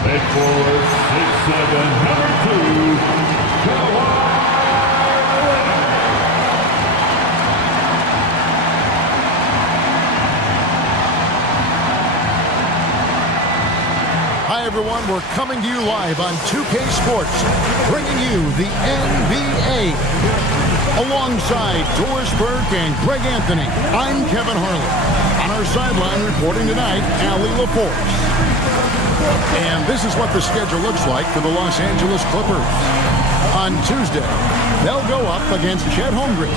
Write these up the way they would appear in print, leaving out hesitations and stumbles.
Head forward, 6'7", number 2, Hi everyone, we're coming to you live on 2K Sports, bringing you the NBA. Alongside Doris Burke and Greg Anthony, I'm Kevin Harlan. On our sideline reporting tonight, Allie LaForce. And this is what the schedule looks like for the Los Angeles Clippers. On Tuesday, they'll go up against Chet Holmgren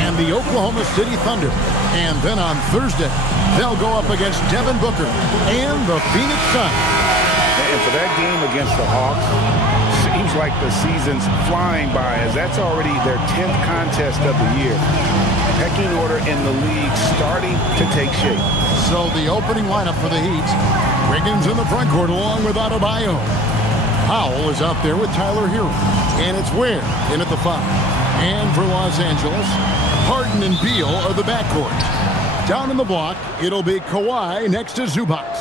and the Oklahoma City Thunder. And then on Thursday, they'll go up against Devin Booker and the Phoenix Suns. And for that game against the Hawks, seems like the season's flying by, as that's already their 10th contest of the year. Pecking order in the league starting to take shape. So the opening lineup for the Heat, Wiggins in the front court along with Adebayo. Powell is out there with Tyler Hero. And it's Ware in at the 5. And for Los Angeles, Harden and Beal are the backcourt. Down in the block, it'll be Kawhi next to Zubac.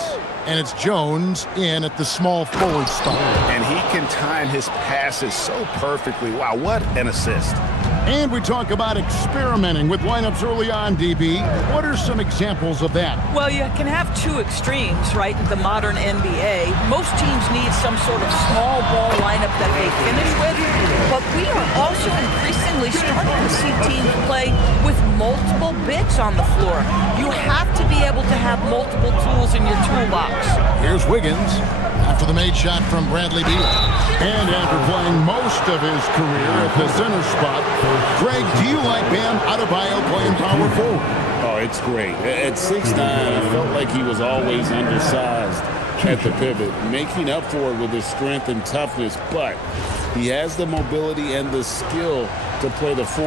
And it's Jones in at the small forward spot. And he can time his passes so perfectly. Wow, what an assist. And we talk about experimenting with lineups early on, DB. What are some examples of that? Well, you can have two extremes, right? In the modern NBA, most teams need some sort of small ball lineup that they finish with, but we are also increasingly starting to see teams play with multiple bits on the floor. You have to be able to have multiple tools in your toolbox. Here's Wiggins after the made shot from Bradley Beal. And after playing most of his career at the center spot, Greg, do you like Bam Adebayo playing power forward? Oh, it's great. At 6'9", I felt like he was always undersized at the pivot, making up for it with his strength and toughness, but he has the mobility and the skill to play the 4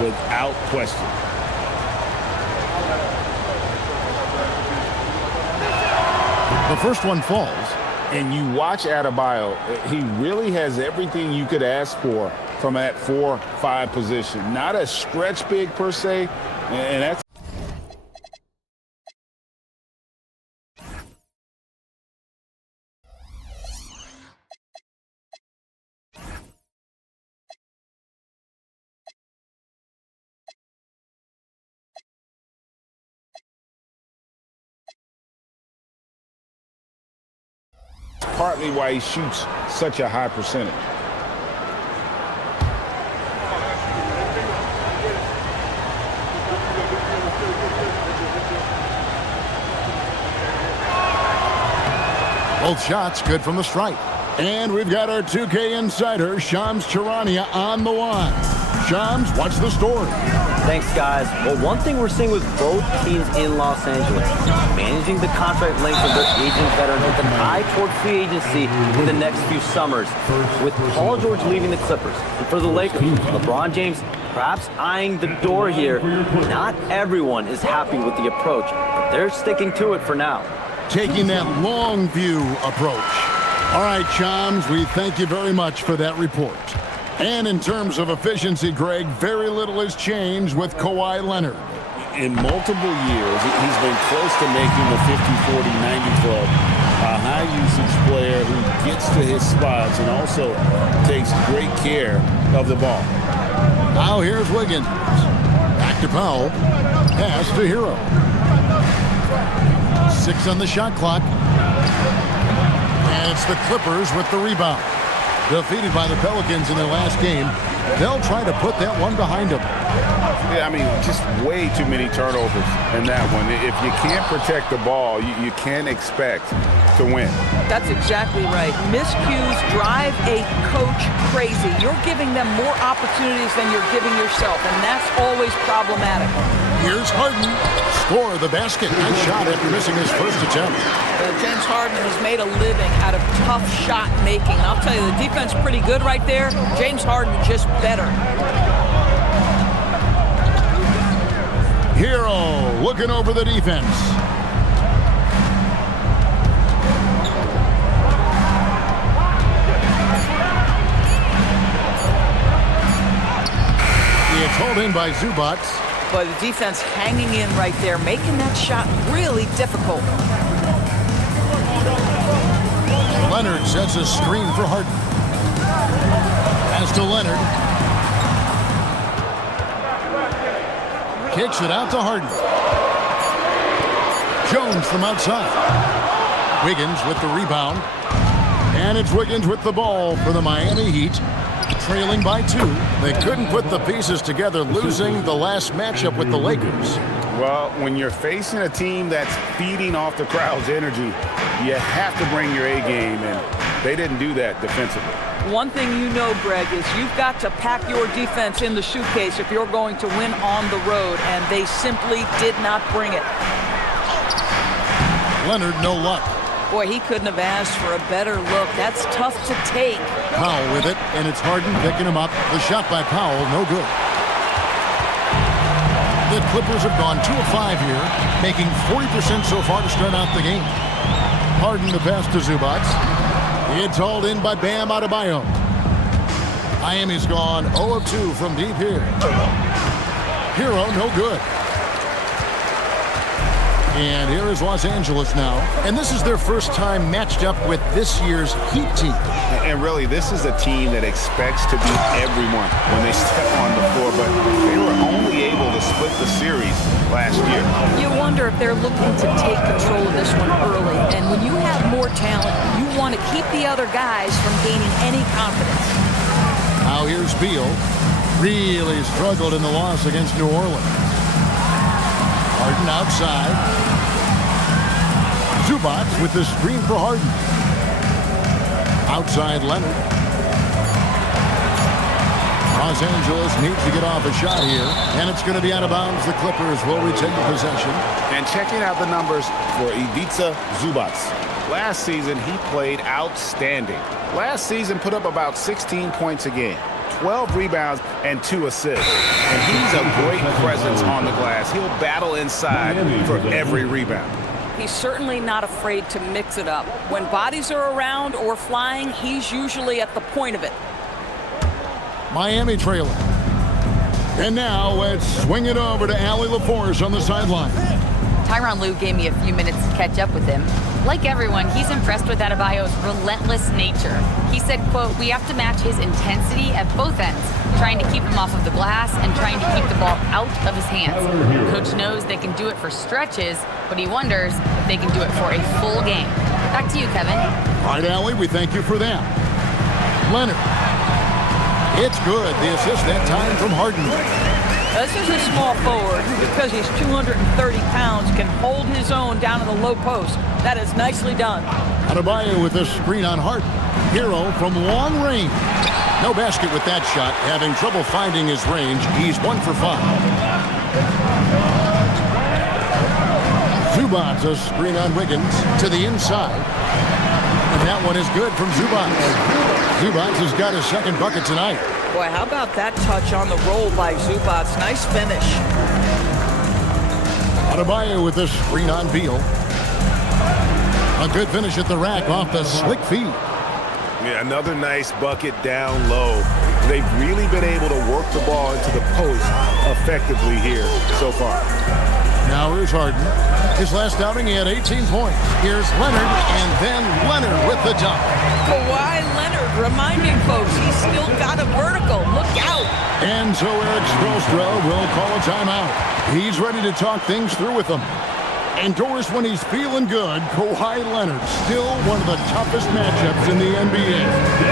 without question. The first one falls. And you watch Adebayo, he really has everything you could ask for from that 4-5 position. Not a stretch big per se, and that's partly why he shoots such a high percentage. Both shots good from the stripe. And we've got our 2K insider, Shams Charania, on the line. Shams, what's the story? Thanks, guys. Well, one thing we're seeing with both teams in Los Angeles, managing the contract length of their aging veterans with an eye toward free agency in the next few summers. With Paul George leaving the Clippers, and for the Lakers, LeBron James perhaps eyeing the door here. Not everyone is happy with the approach, but they're sticking to it for now. Taking that long view approach. All right, Shams, we thank you very much for that report. And in terms of efficiency, Greg, very little has changed with Kawhi Leonard. In multiple years, he's been close to making the 50-40-90 club. A high-usage player who gets to his spots and also takes great care of the ball. Now here's Wiggins. Back to Powell. Pass to Hero. 6 on the shot clock. And it's the Clippers with the rebound. defeated by the Pelicans in their last game. They'll try to put that one behind them. Yeah, I mean, just way too many turnovers in that one. If you can't protect the ball, you can't expect to win. That's exactly right. Miscues drive a coach crazy. You're giving them more opportunities than you're giving yourself, and that's always problematic. Here's Harden. Score the basket. Nice shot after missing his first attempt. James Harden has made a living out of tough shot making. I'll tell you, the defense pretty good right there. James Harden just better. Hero looking over the defense. It's hauled in by Zubac. But the defense hanging in right there, making that shot really difficult. Leonard sets a screen for Harden. Pass to Leonard. Kicks it out to Harden. Jones from outside. Wiggins with the rebound. And it's Wiggins with the ball for the Miami Heat. Trailing by 2. They couldn't put the pieces together, losing the last matchup with the Lakers. Well, when you're facing a team that's feeding off the crowd's energy, you have to bring your A game, and they didn't do that defensively. One thing you know, Greg, is you've got to pack your defense in the suitcase if you're going to win on the road, and they simply did not bring it. Leonard, no luck. Boy, he couldn't have asked for a better look. That's tough to take. Powell with it, and it's Harden picking him up. The shot by Powell, no good. The Clippers have gone 2 of 5 here, making 40% so far to start out the game. Harden to pass to Zubac. It's hauled in by Bam Adebayo. Miami's gone 0 of 2 from deep here. Hero, no good. And here is Los Angeles now. And this is their first time matched up with this year's Heat team. And really, this is a team that expects to beat everyone when they step on the floor, but they were only able to split the series last year. You wonder if they're looking to take control of this one early. And when you have more talent, you want to keep the other guys from gaining any confidence. Now here's Beal. Really struggled in the loss against New Orleans. Harden outside. Zubac with the screen for Harden. Outside Leonard. Los Angeles needs to get off a shot here, and it's going to be out of bounds. The Clippers will retain the possession. And checking out the numbers for Ivica Zubac. Last season, he played outstanding. Last season put up about 16 points a game. 12 rebounds and 2 assists. And he's a great presence on the glass. He'll battle inside for every rebound. He's certainly not afraid to mix it up. When bodies are around or flying, he's usually at the point of it. Miami trailing. And now let's swing it over to Allie LaForce on the sideline. Tyronn Lue gave me a few minutes to catch up with him. Like everyone, he's impressed with Adebayo's relentless nature. He said, quote, "We have to match his intensity at both ends, trying to keep him off of the glass and trying to keep the ball out of his hands. Coach knows they can do it for stretches, but he wonders if they can do it for a full game." Back to you, Kevin. All right, Allie, we thank you for that. Leonard. It's good. The assist that time from Harden. This is a small forward who, because he's 230 pounds, can hold his own down in the low post. That is nicely done. Adebayo with a screen on Harden. Hero from long range. No basket with that shot. Having trouble finding his range. He's 1 for 5. Zubac, a screen on Wiggins to the inside. And that one is good from Zubac. Zubac has got his second bucket tonight. Boy, how about that touch on the roll by Zubac? Nice finish. Adebayo with the screen on Beal. A good finish at the rack off the slick feed. Yeah, another nice bucket down low. They've really been able to work the ball into the post effectively here so far. Now here's Harden. His last outing, he had 18 points. Here's Leonard, and then Leonard with the dunk. Kawhi Leonard reminding folks he's still got a vertical. Look out. And so Eric Spoelstra will call a timeout. He's ready to talk things through with them. And Doris, when he's feeling good, Kawhi Leonard, still one of the toughest matchups in the NBA.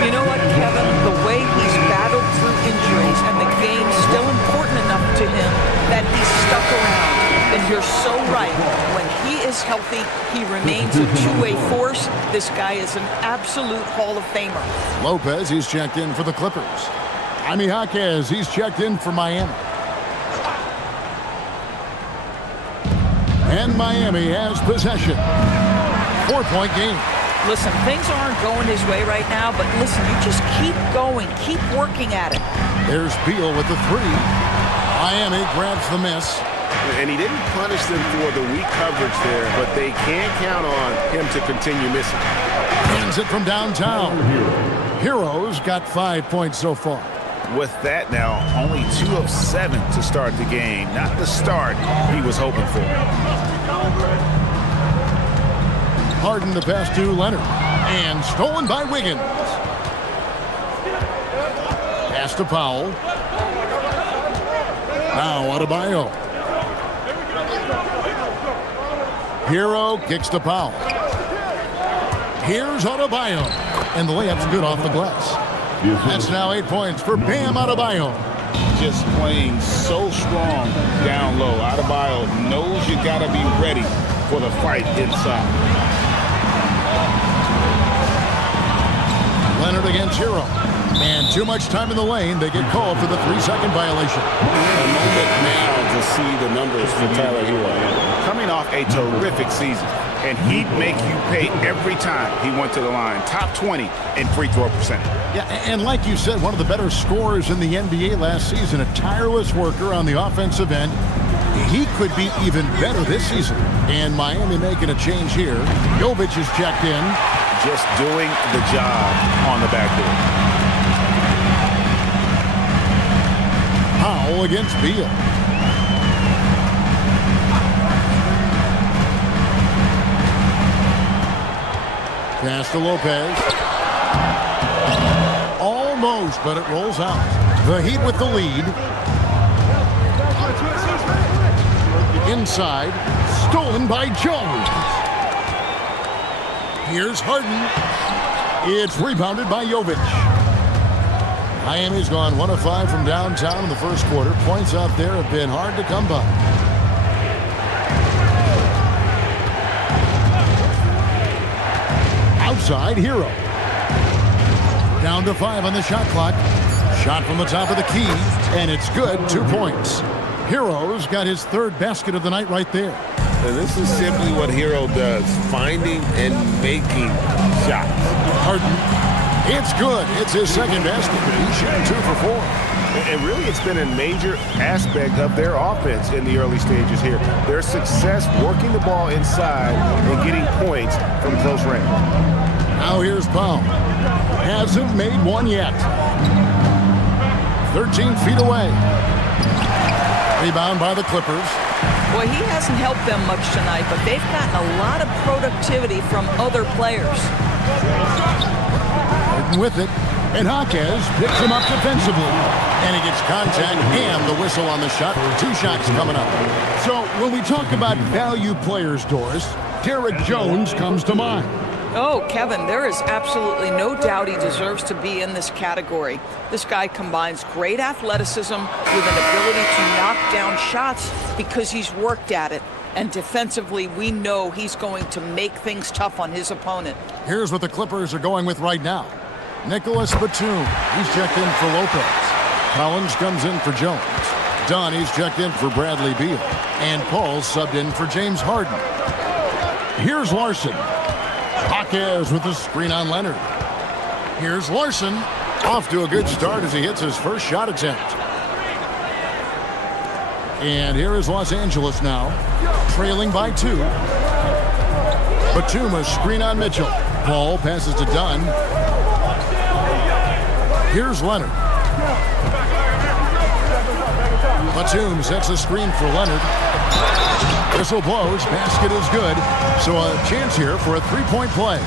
You know what, Kevin? The way he's battled through injuries and the game's still important enough to him that he's stuck around. And you're so right. When he is healthy, he remains a two-way force. This guy is an absolute Hall of Famer. Lopez, he's checked in for the Clippers. Jaime Jaquez, he's checked in for Miami. And Miami has possession. 4-point game. Listen, things aren't going his way right now, but listen, you just keep going, keep working at it. There's Beal with the three. Miami grabs the miss. And he didn't punish them for the weak coverage there, but they can't count on him to continue missing. Hands it from downtown. Heroes got 5 points so far. With that now, only 2 of 7 to start the game. Not the start he was hoping for. Harden the pass to Leonard. And stolen by Wiggins. Pass to Powell. Now Adebayo. Hero kicks to Powell. Here's Adebayo. And the layup's good off the glass. That's now 8 points for Bam Adebayo. Just playing so strong down low. Adebayo knows you got to be ready for the fight inside. Leonard against Hero. And too much time in the lane. They get called for the 3-second violation. A moment now to see the numbers for Tyler Hero. Coming off a terrific season, and he'd make you pay every time he went to the line. Top 20 in free throw percentage. Yeah, and like you said, one of the better scorers in the NBA last season, a tireless worker on the offensive end. He could be even better this season. And Miami making a change here. Jovic is checked in. Just doing the job on the backboard. Powell against Beal. Pass to Lopez. Almost, but it rolls out. The Heat with the lead. Inside. Stolen by Jones. Here's Harden. It's rebounded by Jovic. Miami's gone 1 of 5 from downtown in the first quarter. Points out there have been hard to come by. Outside, Hero. Down to 5 on the shot clock. Shot from the top of the key, and it's good. 2 points. Hero's got his 3rd basket of the night right there. And this is simply what Hero does, finding and making shots. Harden. It's good. It's his 2nd basket. He's shooting 2 for 4. And really, it's been a major aspect of their offense in the early stages here. Their success working the ball inside and getting points from close range. Now here's Powell. Hasn't made one yet. 13 feet away. Rebound by the Clippers. Boy, he hasn't helped them much tonight, but they've gotten a lot of productivity from other players. With it, and Jaquez picks him up defensively. And he gets contact and the whistle on the shot. 2 shots coming up. So when we talk about value players, Doris, Derek Jones comes to mind. Oh, Kevin, there is absolutely no doubt he deserves to be in this category. This guy combines great athleticism with an ability to knock down shots because he's worked at it. And defensively, we know he's going to make things tough on his opponent. Here's what the Clippers are going with right now. Nicholas Batum, he's checked in for Lopez. Collins comes in for Jones. Dunn, he's checked in for Bradley Beal. And Paul subbed in for James Harden. Here's Larson. Jaquez with the screen on Leonard. Here's Larson. Off to a good start as he hits his first shot attempt. And here is Los Angeles now, trailing by 2. Batum, a screen on Mitchell. Paul passes to Dunn. Here's Leonard. Batum sets a screen for Leonard. Whistle blows. Basket is good. So a chance here for a 3-point play.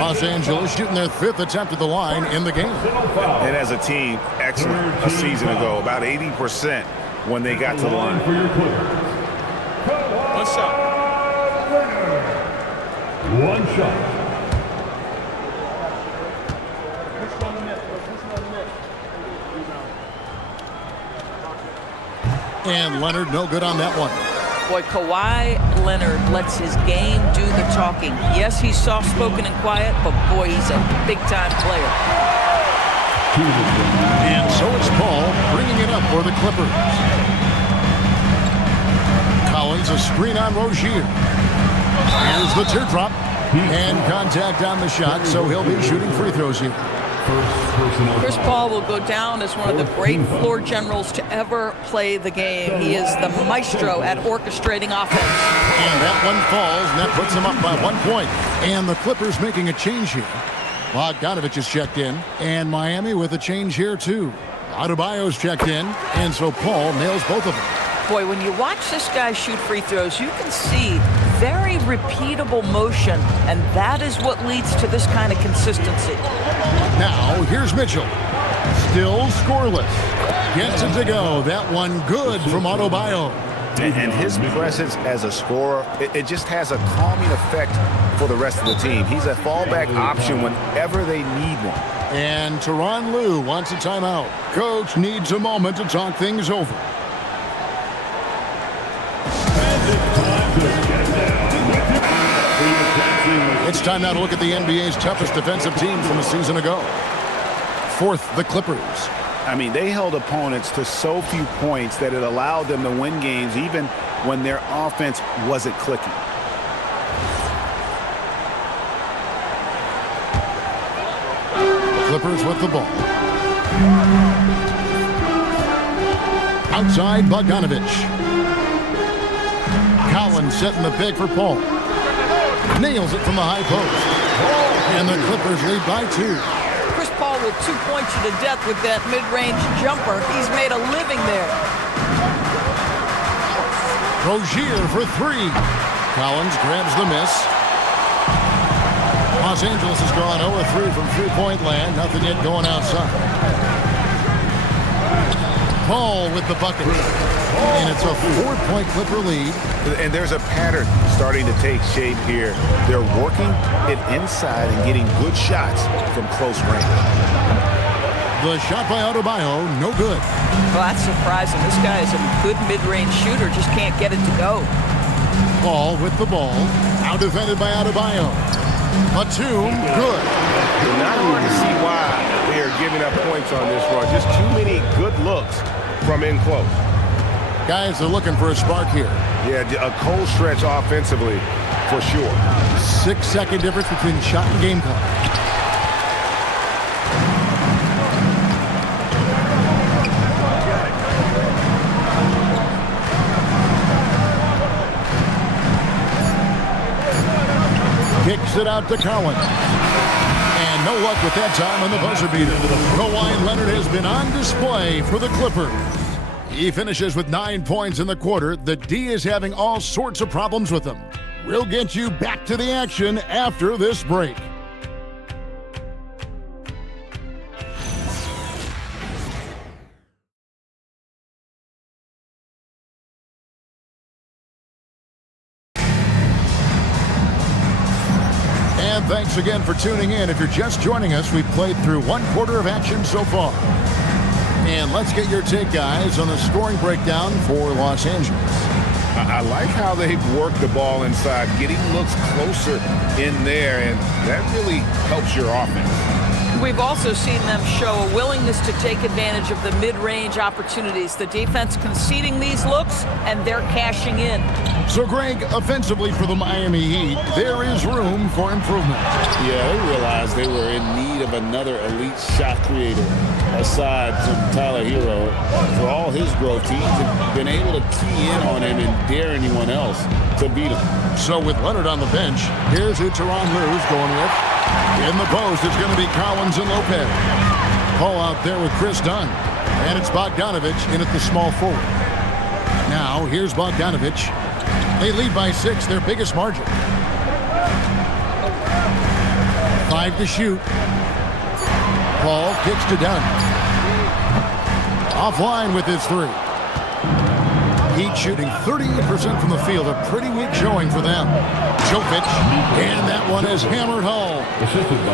Los Angeles shooting their 5th attempt at the line in the game. And as a team, excellent a season ago. About 80% when they got to the line. What's up? One shot. And Leonard, no good on that one. Boy, Kawhi Leonard lets his game do the talking. Yes, he's soft-spoken and quiet, but boy, he's a big-time player. And so it's Paul bringing it up for the Clippers. Collins, a screen on Rozier. Here's the teardrop. And contact on the shot, so he'll be shooting free throws here. Chris Paul will go down as one of the great floor generals to ever play the game. He is the maestro at orchestrating offense. And that one falls, and that puts them up by 1 point. And the Clippers making a change here. Bogdanovich is checked in, and Miami with a change here too. Adebayo's checked in, and so Paul nails both of them. Boy, when you watch this guy shoot free throws, you can see very repeatable motion, and that is what leads to this kind of consistency. Now, here's Mitchell. Still scoreless. Gets it to go. That one good from Adebayo. And his presence as a scorer, it just has a calming effect for the rest of the team. He's a fallback option whenever they need one. And Tyronn Lue wants a timeout. Coach needs a moment to talk things over. It's time now to look at the NBA's toughest defensive teams from a season ago. Fourth, the Clippers. I mean, they held opponents to so few points that it allowed them to win games even when their offense wasn't clicking. Clippers with the ball. Outside, Bogdanovich. Collins setting the pick for Paul. Nails it from the high post. And the Clippers lead by 2. Chris Paul will two-point you to death with that mid-range jumper. He's made a living there. Rozier for 3. Collins grabs the miss. Los Angeles has gone 0-3 from three-point land. Nothing yet going outside. Paul with the bucket. And it's a 4-point Clipper lead. And there's a pattern starting to take shape here. They're working it inside and getting good shots from close range. The shot by Adebayo, no good. Well, that's surprising. This guy is a good mid-range shooter, just can't get it to go. Paul with the ball. Out defended by Adebayo. Batum, good. Not hard to see why they are giving up points on this run. Just too many good looks from in close. Guys are looking for a spark here. Yeah, a cold stretch offensively, for sure. 6-second difference between shot and game clock. Kicks it out to Collins. And no luck with that time on the buzzer beater. Kawhi Leonard has been on display for the Clippers. He finishes with 9 points in the quarter. The D is having all sorts of problems with him. We'll get you back to the action after this break. And thanks again for tuning in. If you're just joining us, we've played through 1/4 of action so far. And let's get your take, guys, on the scoring breakdown for Los Angeles. I like how they've worked the ball inside, getting looks closer in there, and that really helps your offense. We've also seen them show a willingness to take advantage of the mid-range opportunities. The defense conceding these looks, and they're cashing in. So, Greg, offensively for the Miami Heat, there is room for improvement. Yeah, they realized they were in need of another elite shot creator aside from Tyler Hero. For all his growth, teams have been able to key in on him and dare anyone else to beat him. So with Leonard on the bench, here's who Tyronn Lue's going with. In the post, it's going to be Collins and Lopez. Paul out there with Chris Dunn. And it's Bogdanovich in at the small forward. Now, here's Bogdanovich. They lead by 6, their biggest margin. 5 to shoot. Paul kicks to Dunn. Offline with his 3. Heat shooting 38% from the field. A pretty weak showing for them. Jokic, and that one is hammered home.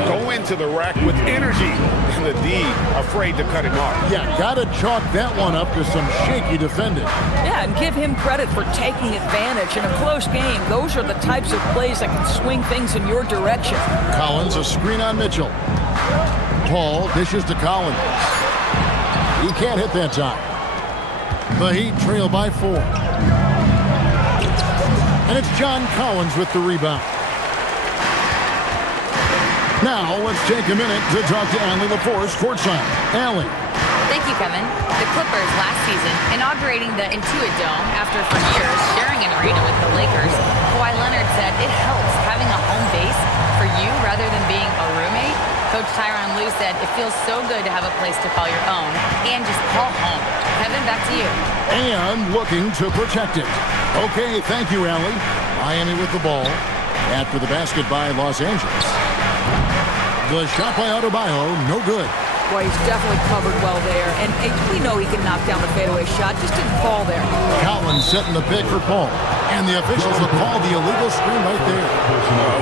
Go into the rack with energy, and the D afraid to cut him off. Yeah, got to chalk that one up to some shaky defending. Yeah, and give him credit for taking advantage in a close game. Those are the types of plays that can swing things in your direction. Collins, a screen on Mitchell. Paul dishes to Collins. He can't hit that time. The Heat trail by 4. And it's John Collins with the rebound. Now, let's take a minute to talk to Allie LaForce courtside. Allie. Thank you, Kevin. The Clippers last season inaugurating the Intuit Dome after for years sharing an arena with the Lakers. Kawhi Leonard said it helps having a home base for you rather than being a roommate. Coach Tyronn Lue said it feels so good to have a place to call your own and just call home. Kevin, back to you. And looking to protect it. Okay, thank you, Allie. Miami with the ball. After the basket by Los Angeles. The shot by Adebayo, no good. Well, he's definitely covered well there. And we know he can knock down the fadeaway shot. Just didn't fall there. Collins setting the pick for Paul. And the officials have called the illegal screen right there.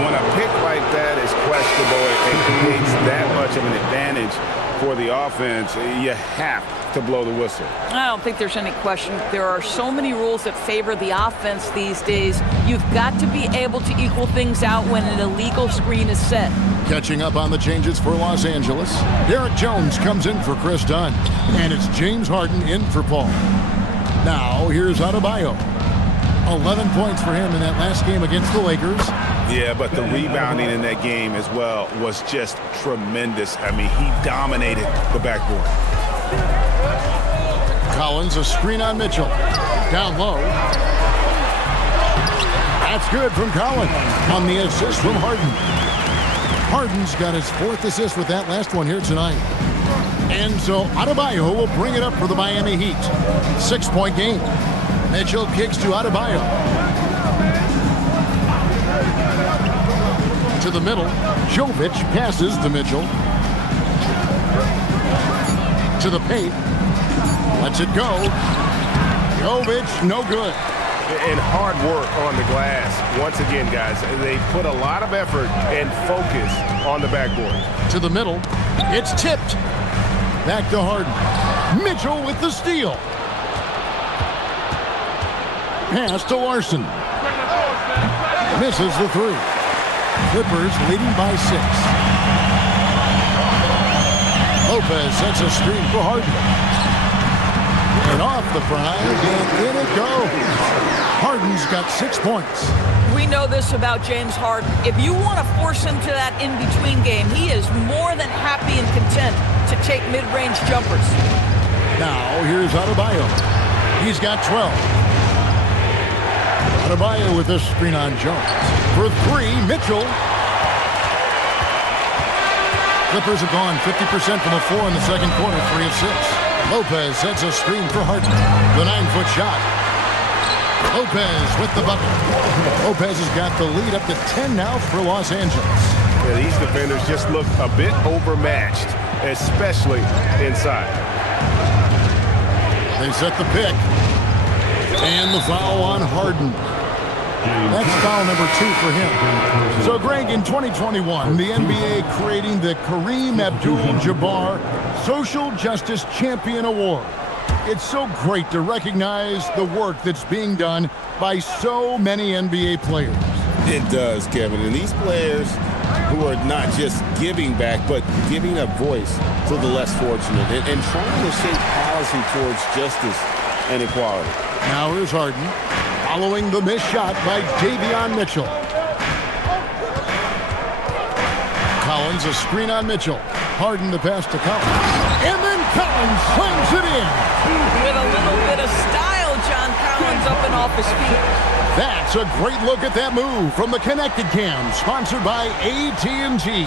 When a pick like that is questionable, it creates that much of an advantage for the offense. You have to blow the whistle. I don't think there's any question. There are so many rules that favor the offense these days. You've got to be able to equal things out when an illegal screen is set. Catching up on the changes for Los Angeles. Derek Jones comes in for Chris Dunn. And it's James Harden in for Paul. Now, here's Adebayo. 11 points for him in that last game against the Lakers. Yeah, but the rebounding in that game as well was just tremendous. I mean, he dominated the backboard. Collins, a screen on Mitchell. Down low. That's good from Collins on the assist from Harden. Harden's got his 4th assist with that last one here tonight. And so Adebayo will bring it up for the Miami Heat. 6-point game. Mitchell kicks to Adebayo. To the middle. Jovic passes to Mitchell. To the paint. Lets it go. Jovic, no good. And hard work on the glass. Once again, guys, they put a lot of effort and focus on the backboard. To the middle. It's tipped. Back to Harden. Mitchell with the steal. Pass to Larson. Misses the 3. Clippers leading by 6. Lopez sets a screen for Harden. And off the front, and in it goes. Harden's got 6 points. We know this about James Harden. If you want to force him to that in-between game, he is more than happy and content to take mid-range jumpers. Now, here's Adebayo. He's got 12. Adebayo with this screen on Jones. For 3, Mitchell. Clippers have gone 50% from the floor in the second quarter, 3 of 6. Lopez sets a screen for Harden. The 9-foot shot. Lopez with the bucket. Lopez has got the lead up to 10 now for Los Angeles. Yeah, these defenders just look a bit overmatched, especially inside. They set the pick. And the foul on Harden. That's foul number 2 for him. So, Greg, in 2021, the NBA creating the Kareem Abdul-Jabbar Social Justice Champion Award. It's so great to recognize the work that's being done by so many NBA players. It does, Kevin. And these players who are not just giving back, but giving a voice to the less fortunate and trying to shape policy towards justice and equality. Now here's Harden, following the missed shot by Davion Mitchell. Collins, a screen on Mitchell. Harden the pass to Collins. And then Collins slams it in. With a little bit of style, John Collins up and off his feet. That's a great look at that move from the Connected Cam, sponsored by AT&T.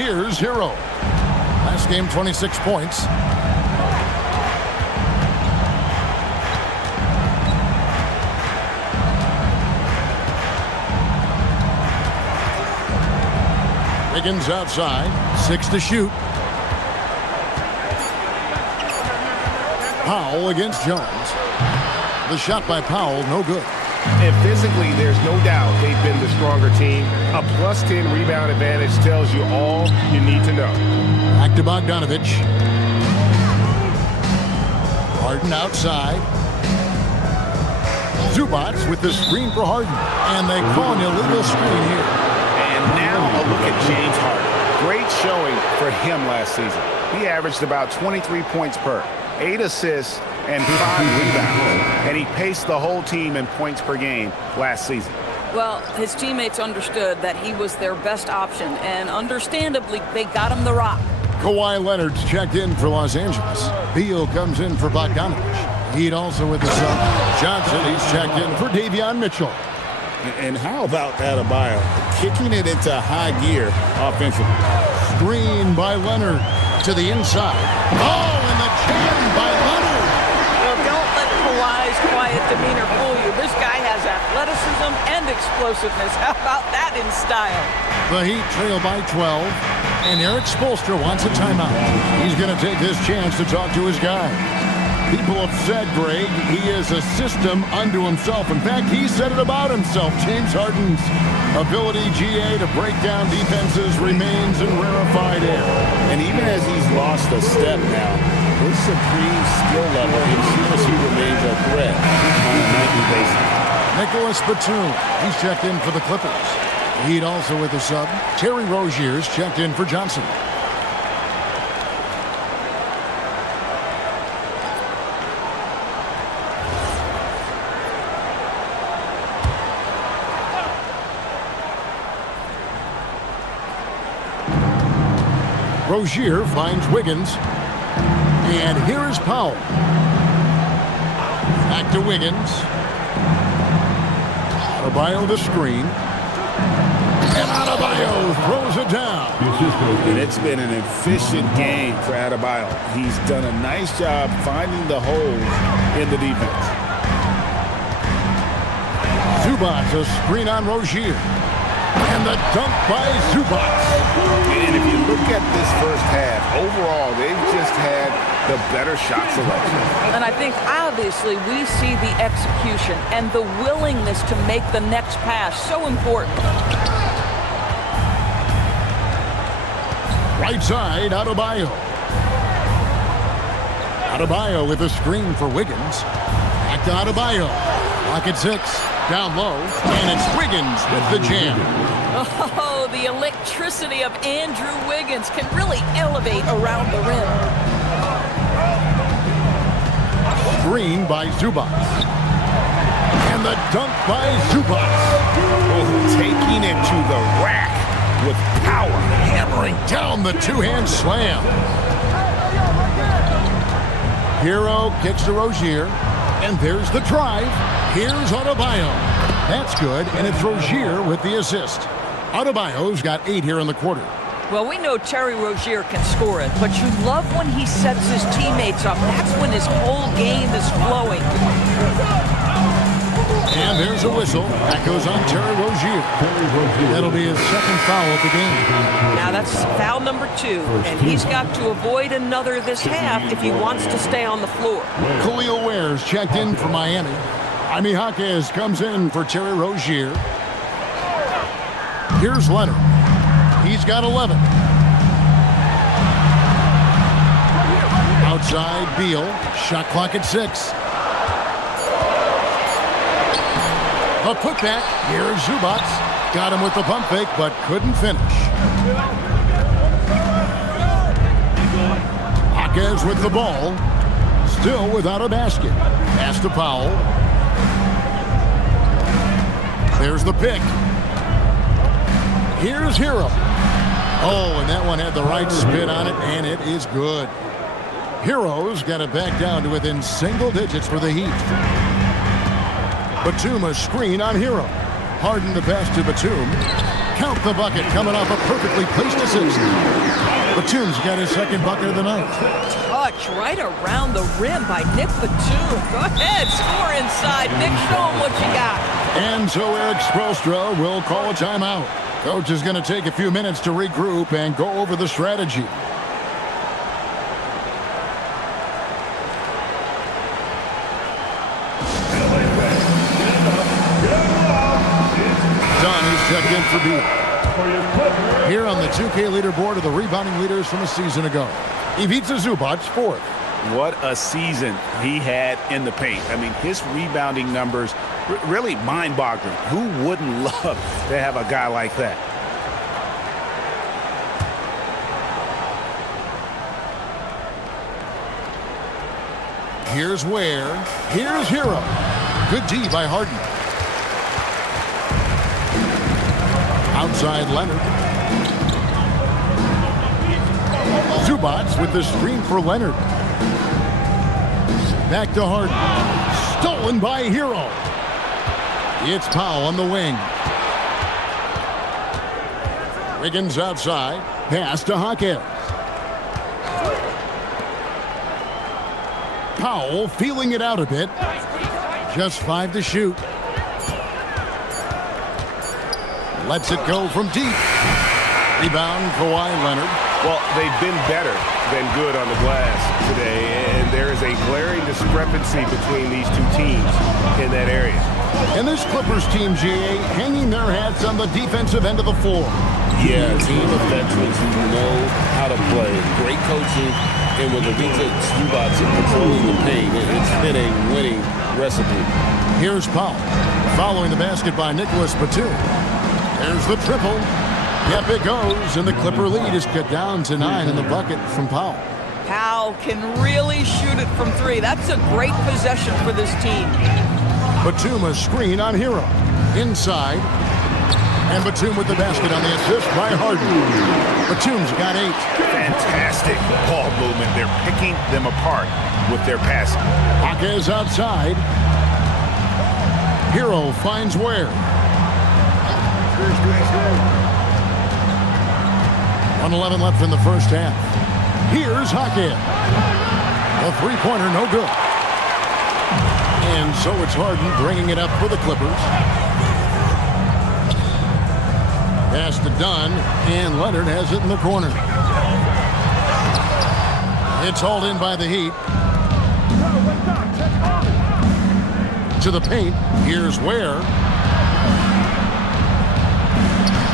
Here's Hero. Last game, 26 points. Wiggins outside, 6 to shoot. Powell against Jones. The shot by Powell, no good. And physically, there's no doubt they've been the stronger team. A plus 10 rebound advantage tells you all you need to know. Back to Bogdanovich. Harden outside. Zubac with the screen for Harden. And they call an illegal screen here. And now a look at James Harden. Great showing for him last season. He averaged about 23 points per, 8 assists, and 5 rebounds. And he paced the whole team in points per game last season. Well, his teammates understood that he was their best option, and understandably, they got him the rock. Kawhi Leonard's checked in for Los Angeles. Beal comes in for Bogdanovich. Heat also with the sub. Johnson, he's checked in for Davion Mitchell. And how about Adebayo kicking it into high gear offensively? Screen by Leonard to the inside. Oh, and the jam by Leonard. Well, don't let Kawhi's quiet demeanor fool you. This guy has athleticism and explosiveness. How about that in style? The Heat trail by 12, and Eric Spoelstra wants a timeout. He's going to take this chance to talk to his guy. People have said, Greg, he is a system unto himself. In fact, he said it about himself. James Harden's ability, GA, to break down defenses remains in rarefied air. And even as he's lost a step now, his supreme skill level ensures he remains a threat on a nightly basis. Nicholas Batum, he's checked in for the Clippers. Heat also with the sub. Terry Rozier's checked in for Johnson. Rozier finds Wiggins. And here is Powell. Back to Wiggins. Adebayo the screen. And Adebayo throws it down. And it's been an efficient game for Adebayo. He's done a nice job finding the holes in the defense. Zubac, a screen on Rozier. And the dunk by Zubac. And if you look at this first half, overall, they've just had the better shot selection. And I think, obviously, we see the execution and the willingness to make the next pass so important. Right side, Adebayo. Adebayo with a screen for Wiggins. Back to Adebayo. Pocket 6. Down low. And it's Wiggins with the jam. Oh, the electricity of Andrew Wiggins can really elevate around the rim. Screen by Zubac. And the dunk by Zubac. Oh, taking it to the rack with power. Hammering down the two-hand slam. Hero kicks to Rozier. And there's the drive. Here's Adebayo. That's good, and it's Rozier with the assist. Adebayo's got 8 here in the quarter. Well, we know Terry Rozier can score it, but you love when he sets his teammates up. That's when his whole game is flowing. And there's a whistle. That goes on Terry Rozier. That'll be his second foul of the game. Now that's foul number 2, and he's got to avoid another this half if he wants to stay on the floor. Khalil Ware's checked in for Miami. Jaime Jaquez comes in for Terry Rozier. Here's Leonard. He's got 11. Outside, Beal. Shot clock at 6. A putback. Here's Zubac. Got him with the pump fake, but couldn't finish. Jaquez with the ball. Still without a basket. Pass to Powell. There's the pick. Here's Hero. Oh, and that one had the right spin on it, and it is good. Hero's got it back down to within single digits for the Heat. Batum a screen on Hero. Harden the pass to Batum. Count the bucket coming off a perfectly placed assist. Batum's got his second bucket of the night. Touch right around the rim by Nick Batum. Go ahead, score inside. Nick, show him what you got. And so Eric Spoelstra will call a timeout. Coach is going to take a few minutes to regroup and go over the strategy. checked in for B. Here on the 2K leaderboard are the rebounding leaders from a season ago. Ivica Zubac, 4th. What a season he had in the paint. I mean, his rebounding numbers really mind-boggling. Who wouldn't love to have a guy like that? Here's Ware. Here's Hero. Good D by Harden. Outside Leonard. Zubac with the screen for Leonard. Back to Harden. Stolen by Hero. It's Powell on the wing. Wiggins outside. Pass to Hawkins. Powell feeling it out a bit. Just 5 to shoot. Lets it go from deep. Rebound, Kawhi Leonard. Well, they've been better than good on the glass today, and there is a glaring discrepancy between these two teams in that area. And this Clippers team, GA, hanging their hats on the defensive end of the floor. Yeah, a team of veterans who know how to play. Great coaching, and with Ivica Zubac controlling the paint, it's been a winning recipe. Here's Powell, following the basket by Nicholas Batum. There's the triple. Yep, it goes, and the Clipper lead is cut down to 9 in the bucket from Powell. Powell can really shoot it from 3. That's a great possession for this team. Batum a screen on Hero. Inside. And Batum with the basket on the assist by Harden. Batum's got 8. Fantastic ball movement. They're picking them apart with their passing. Hawkins outside. Hero finds Ware. 1:11 left in the first half. Here's Hawkins. A three-pointer, no good. And so it's Harden bringing it up for the Clippers. Pass to Dunn, and Leonard has it in the corner. It's hauled in by the Heat. To the paint. Here's Ware.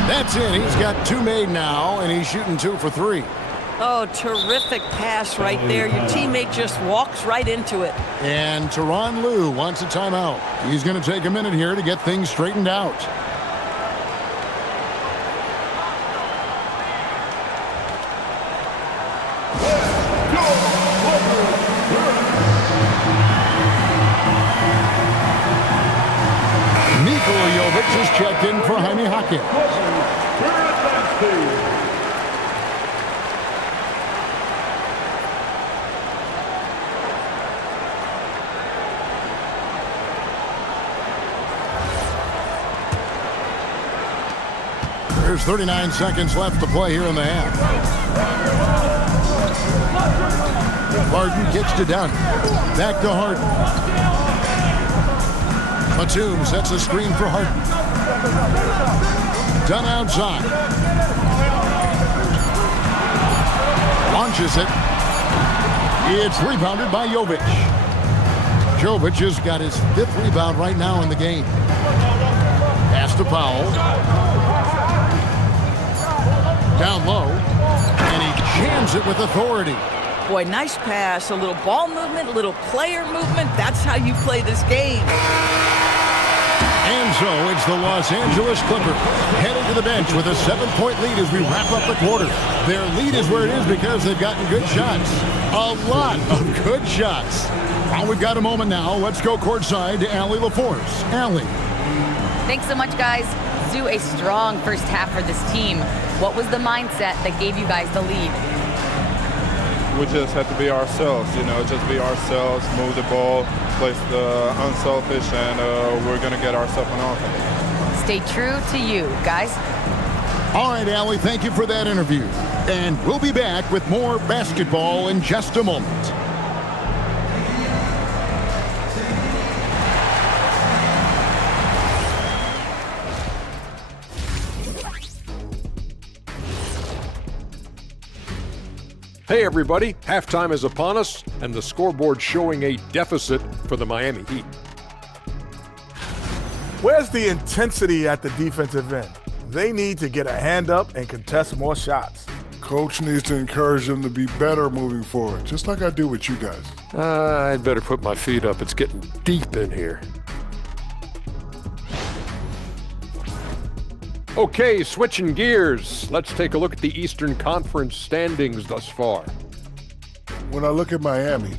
That's in. He's got 2 made now, and he's shooting 2 for 3. Oh, terrific pass right there. Your teammate just walks right into it. And Tyronn Lue wants a timeout. He's going to take a minute here to get things straightened out. Nikola Jovic is checked in for Jaime Hawkins. There's 39 seconds left to play here in the half. Harden gets to Dunn. Back to Harden. Batum sets a screen for Harden. Dunn outside. Launches it. It's rebounded by Jovic. Jovic has got his 5th rebound right now in the game. Pass to Powell. Down low. And he jams it with authority. Boy, nice pass. A little ball movement, a little player movement. That's how you play this game. And so it's the Los Angeles Clippers headed to the bench with a 7-point lead as we wrap up the quarter. Their lead is where it is because they've gotten good shots. A lot of good shots. Well, we've got a moment now. Let's go courtside to Allie LaForce. Allie. Thanks so much, guys. Zoo, a strong first half for this team. What was the mindset that gave you guys the lead? We just have to be ourselves, just be ourselves, move the ball, play unselfish, and we're going to get ourselves an offense. Stay true to you, guys. All right, Allie, thank you for that interview. And we'll be back with more basketball in just a moment. Hey everybody, halftime is upon us, and the scoreboard showing a deficit for the Miami Heat. Where's the intensity at the defensive end? They need to get a hand up and contest more shots. Coach needs to encourage them to be better moving forward, just like I do with you guys. I'd better put my feet up. It's getting deep in here. Okay, switching gears. Let's take a look at the Eastern Conference standings thus far. When I look at Miami,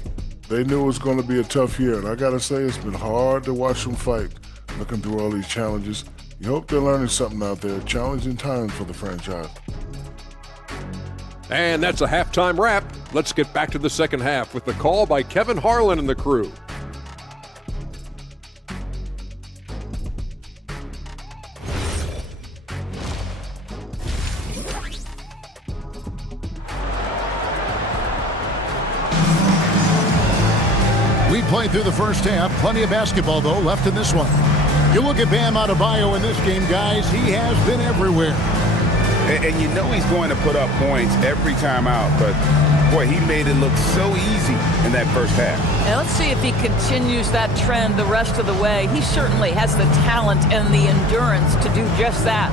they knew it was going to be a tough year, and I got to say it's been hard to watch them fight, looking through all these challenges. You hope they're learning something out there. Challenging times for the franchise. And that's a halftime wrap. Let's get back to the second half with the call by Kevin Harlan and the crew. We played through the first half. Plenty of basketball, though, left in this one. You look at Bam Adebayo in this game, guys. He has been everywhere. And you know he's going to put up points every time out, but boy, he made it look so easy in that first half. And let's see if he continues that trend the rest of the way. He certainly has the talent and the endurance to do just that.